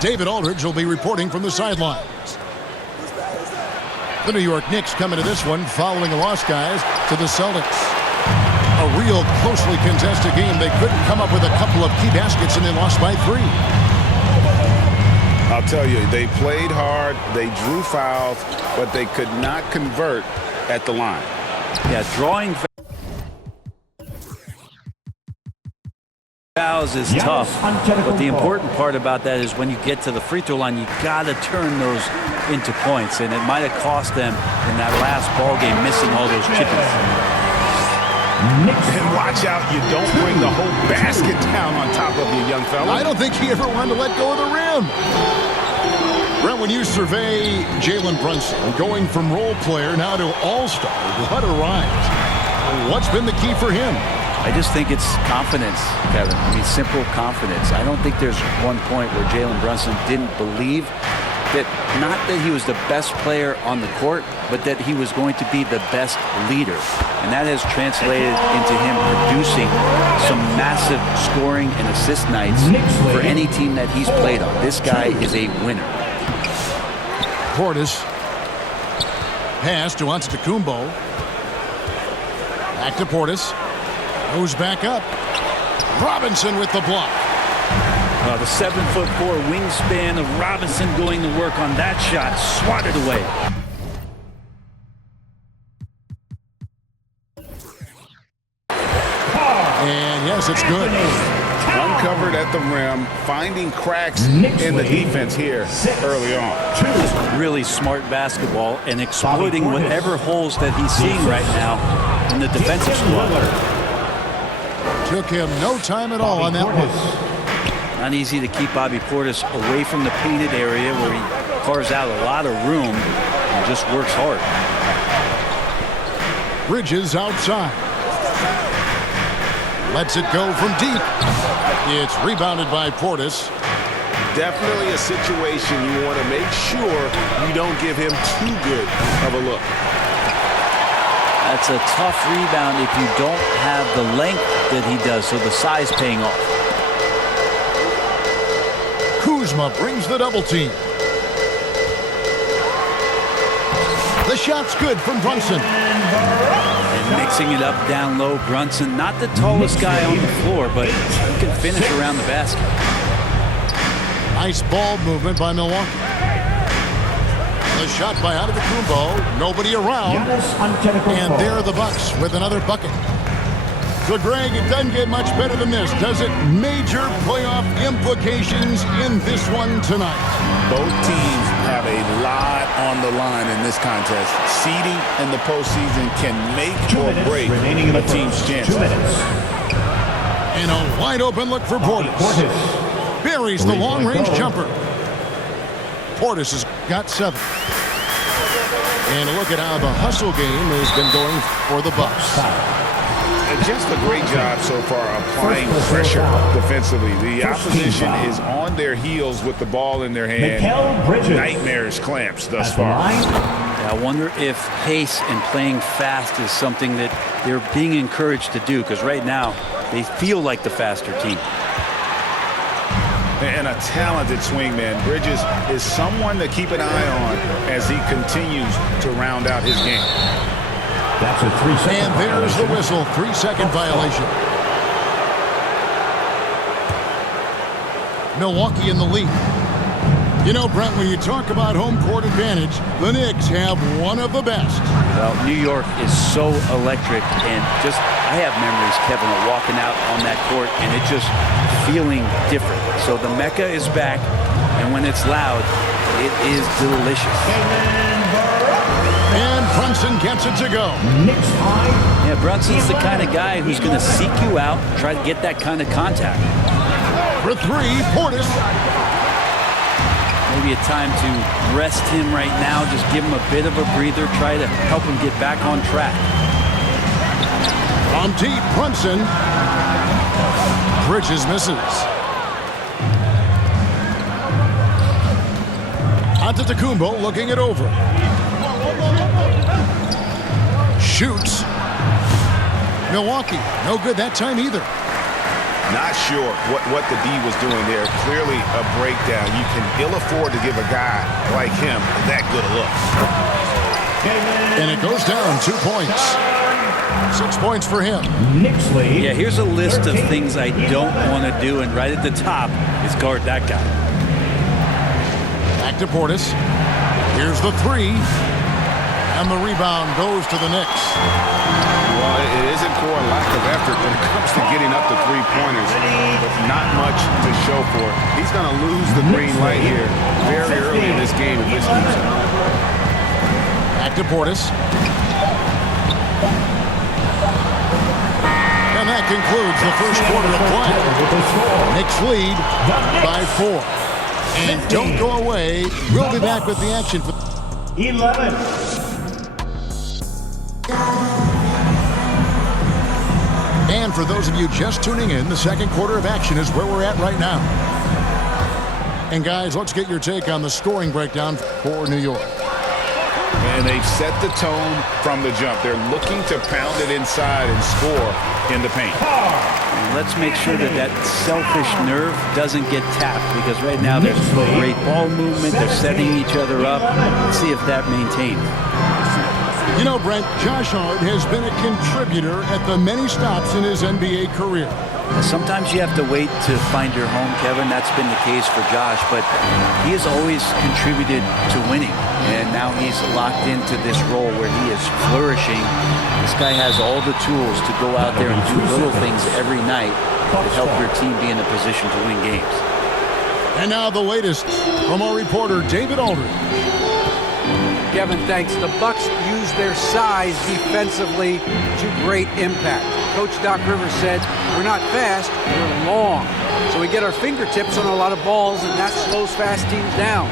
David Aldridge will be reporting from the sidelines. The New York Knicks come into this one following a loss, guys, to the Celtics. A real closely contested game. They couldn't come up with a couple of key baskets, and they lost by 3. I'll tell you, they played hard, they drew fouls, but they could not convert at the line. Yeah, drawing fouls is tough, but the important part about that is when you get to the free throw line, you got to turn those into points, and it might have cost them in that last ball game, missing all those chippies. And watch out, you don't bring the whole basket down on top of you, young fella. I don't think he ever wanted to let go of the rim. Brent, when you survey Jalen Brunson going from role player now to all-star, what a rise. What's been the key for him? I just think it's confidence, Kevin. I mean, simple confidence. I don't think there's one point where Jalen Brunson didn't believe that, not that he was the best player on the court, but that he was going to be the best leader. And that has translated into him producing some massive scoring and assist nights for any team that he's played on. This guy is a winner. Portis. Pass to Antetokounmpo. Back to Portis. Goes back up. Robinson with the block. The 7'4" wingspan of Robinson going to work on that shot. Swatted away. And yes, it's good. Uncovered at the rim, finding cracks in the defense here early on. Really smart basketball and exploiting whatever holes that he's seeing right now in the defensive squad. Took him no time at all on that one. Not easy to keep Bobby Portis away from the painted area where he carves out a lot of room and just works hard. Bridges outside. Lets it go from deep. It's rebounded by Portis. Definitely a situation you want to make sure you don't give him too good of a look. That's a tough rebound if you don't have the length that he does, so the size paying off. Kuzma brings the double team. The shot's good from Brunson. And mixing it up down low, Brunson, not the tallest guy on the floor, but he can finish around the basket. Nice ball movement by Milwaukee. The shot by Antetokounmpo. Nobody around. And there are the Bucks with another bucket. So, Greg, it doesn't get much better than this, does it? Major playoff implications in this one tonight. Both teams have a lot on the line in this contest. Seeding in the postseason can make or break a team's chances. And a wide-open look for Portis. Buries the long-range jumper. Portis has got 7. And a look at how the hustle game has been going for the Bucks. Just a great job so far applying pressure defensively. The opposition is on their heels with the ball in their hand. Nightmares clamps thus far. I wonder if pace and playing fast is something that they're being encouraged to do, because right now they feel like the faster team. And a talented swingman. Bridges is someone to keep an eye on as he continues to round out his game. That's a 3-second And there's violation. The whistle. 3-second violation. Milwaukee in the lead. You know, Brent, when you talk about home court advantage, the Knicks have one of the best. Well, New York is so electric, and just I have memories, Kevin, of walking out on that court and it just feeling different. So the Mecca is back, and when it's loud, it is delicious. And Brunson gets it to go. Yeah, Brunson's the kind of guy who's going to seek you out, try to get that kind of contact. For 3, Portis. Maybe a time to rest him right now, just give him a bit of a breather, try to help him get back on track. From deep, Brunson. Bridges misses. Antetokounmpo looking it over. Shoots. Milwaukee, no good that time either. Not sure what the D was doing there. Clearly a breakdown. You can ill afford to give a guy like him that good a look. And it goes down 2 points. 6 points for him. Knicks lead. Yeah, here's a list of things I don't want to do, and right at the top is guard that guy. Back to Portis. Here's the three. And the rebound goes to the Knicks. Well, it isn't for a lack of effort when it comes to getting up to three-pointers, but not much to show for it. He's going to lose the green light here very early in this game if this keeps up. Back to Portis. And that concludes the first quarter of play. Knicks lead by 4. And don't go away. We'll be back with the action for 11. And for those of you just tuning in, the second quarter of action is where we're at right now. And guys, let's get your take on the scoring breakdown for New York. And they've set the tone from the jump. They're looking to pound it inside and score in the paint. And let's make sure that selfish nerve doesn't get tapped, because right now there's great ball movement. They're setting each other up. Let's see if that maintains. You know, Brent, Josh Hart has been a contributor at the many stops in his NBA career. Sometimes you have to wait to find your home, Kevin. That's been the case for Josh, but he has always contributed to winning, and now he's locked into this role where he is flourishing. This guy has all the tools to go out there and do little things every night that help your team be in a position to win games. And now the latest from our reporter, David Aldridge. Kevin, thanks. The Bucks use their size defensively to great impact. Coach Doc Rivers said, we're not fast, we're long. So we get our fingertips on a lot of balls, and that slows fast teams down.